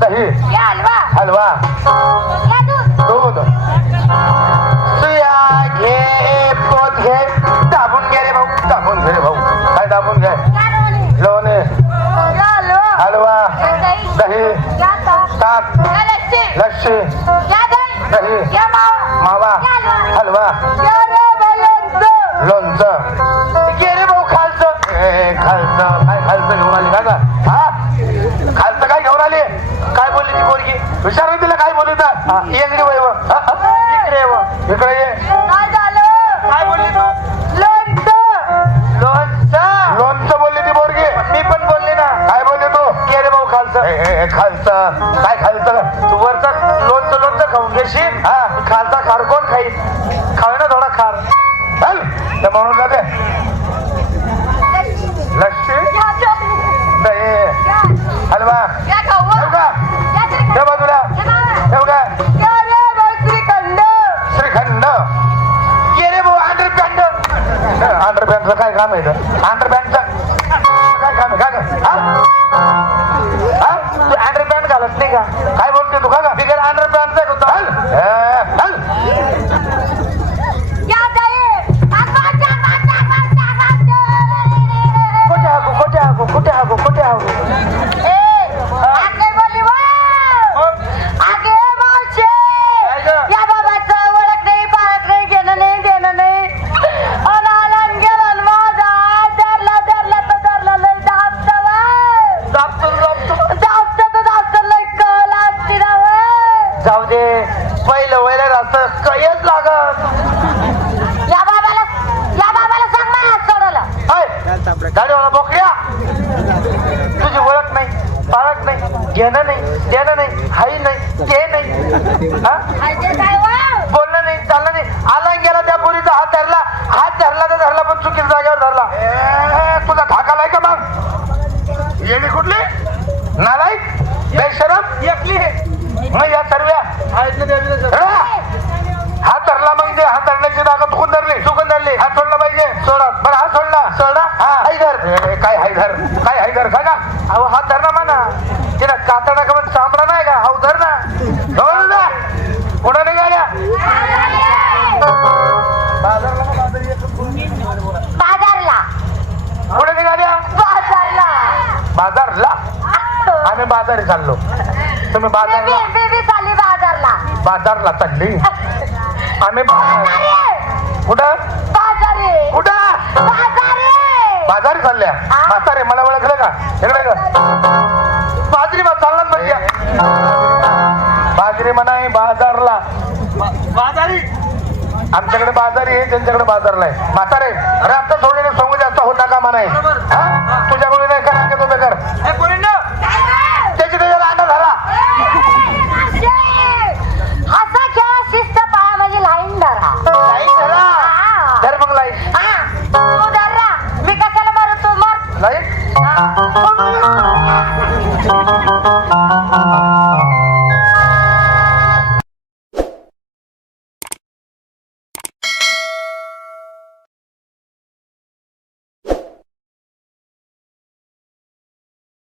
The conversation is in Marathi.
दही हलवा दूध सुया घे पोत घे दाबून घे रे भाऊ दाबून घे रे भाऊ काय दाबून घे लोणे हलवा दही ताक लस्सी दही मावा हलवा लोणचं घे रे भाऊ खालचं खालचं काय खालचं घेऊन आली का हा खालचं काय घेऊन आली काय बोलली ती पोरगी विचारून तिला काय बोलू येंगडी वय इकडे इकडे ये काय बोलली तू लोणचं बोलली ती पोरगी मी पण बोलली ना काय बोलली तू घे रे भाऊ खालचं खालचं काय खालचं तू वरचं लोणचं खाऊन घेशील हा खालचा खार कोण खाईल खाऊ ना थोडा खार चल तर म्हणून जाते लस्सी दही हलवा बाजूला श्रीखंड ये रे भाऊ अंडरपॅन्टचं काय काम आहे अंडरपॅन्टचं काय काम आहे का तू अंडरपॅन्ट घालत नाही का काय बोलते तू का बिगर अंडरपॅन्टचं कुठे हागू या बाबाचं ओळख नाही पाळख नाही घेणं नाही देणं नाही धरला लय जाऊ दे पहिलं वैर असतं कायच लागत या बाबाला सांग ना हात सोडवलं गाडीवाला बोकड्या तुझी ओळख नाही पाळख नाही घेणं नाही देणं नाही हाई नाही ते नाही बोलणं नाही चाललं नाही आला गेला त्या पोरीचा हात धरला तर धरला पण चुकीच्या जागेवर धरला तुझा धाकालाय का मग येणी कुठली नालायक बेशरम एकली मग या सर्व्या हात धरला मग हात धरण्याची जागा चुकून धरली हात सोडला पाहिजे सोडा बरं हात सोडला हा हायघर काय हायघर का अहो हात धरणं म्हणा तिला कातडा का पण चांबडा नाही का हाऊ धर ना पुढे निघाल्या पुढे निघाल्या बाजारला आम्ही बाजारी चाललो तुम्ही बाजारला चालली आम्ही कुठं बाजारी चालल्या म्हातारे मला ओळखलं का इकडे बाजरी चालणार म्हणजे बाजरी म्हणाय बाजारला बाजारी आमच्याकडे बाजारी आहे त्यांच्याकडे बाजारला आहे म्हातारे अरे आता थोडे सोंग जास्त होता का म्हणाय तुझ्यामुळे नाही करा तुम्ही कर त्याची त्याच्याला अंडा झाला असा खेळ शिस्त पाया म्हणजे लाईन धरा धर मग लाईन तू धर मी कशाला मारू तू मर लाईन